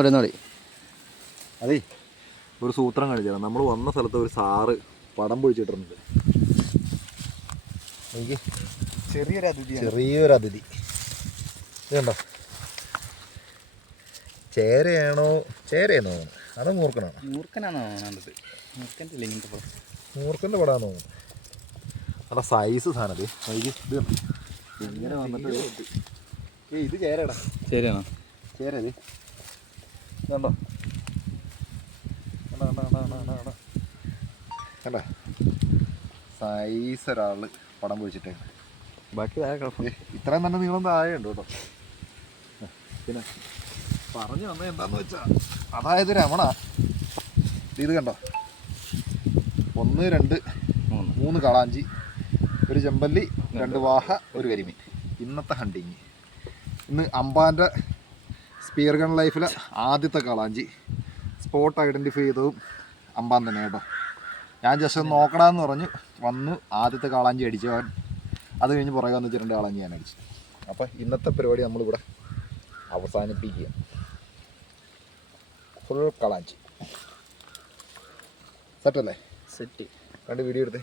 ഒന്നോടി അതേ ഒരു സൂത്രം കാണിച്ചാൽ നമ്മൾ വന്ന സ്ഥലത്ത് ഒരു സാറ് പടം പൊഴിച്ചിട്ടുണ്ട്. എനിക്ക് ചെറിയൊരു അതിഥി ഇത് കണ്ടോ. ചേരയാണോ അതോ മൂർക്കനാണോ? മൂർക്കൻ്റെ പടമാണോ? നല്ല സൈസ് സാധനം ഇത് കണ്ടോ. ഇങ്ങനെ വന്നിട്ട് ഇത് ചേരടാ. ശരിയാണോ? ചേര ഇത് കണ്ടോ കണ്ടോ സൈസ് ഒരാള് പടം പൊഴിച്ചിട്ടേ. ബാക്കി ഇത്രയും തന്നെ നീളം താഴെയുണ്ട് കേട്ടോ. പിന്നെ പറഞ്ഞു വന്നത് എന്താന്ന് വെച്ചാ, അതായത് രമണ ഇത് കണ്ടോ, 1 2 3 കളാഞ്ചി, ഒരു ചെമ്പല്ലി, 2 വാഹ, ഒരു കരിമീൻ. ഇന്നത്തെ ഹണ്ടിങ്. ഇന്ന് അമ്പാൻ്റെ സ്പിയർ ഗൺ ലൈഫിലെ ആദ്യത്തെ കളാഞ്ചി. സ്പോട്ട് ഐഡൻറ്റിഫൈ ചെയ്തതും അമ്പാൻ തന്നെ കേട്ടോ. ഞാൻ ജസ്റ്റ് ഒന്ന് നോക്കണമെന്ന് പറഞ്ഞു വന്നു, ആദ്യത്തെ കാളാഞ്ചി അടിച്ചവൻ. അത് കഴിഞ്ഞ് പുറകെ വന്ന് 2 കാളാഞ്ചി ഞാൻ അടിച്ചു. അപ്പം ഇന്നത്തെ പരിപാടി നമ്മളിവിടെ അവസാനിപ്പിക്കുക. ഫുൾ കളാഞ്ചി സെറ്റല്ലേ? സെറ്റ്. രണ്ട് വീഡിയോ എടുത്തേ.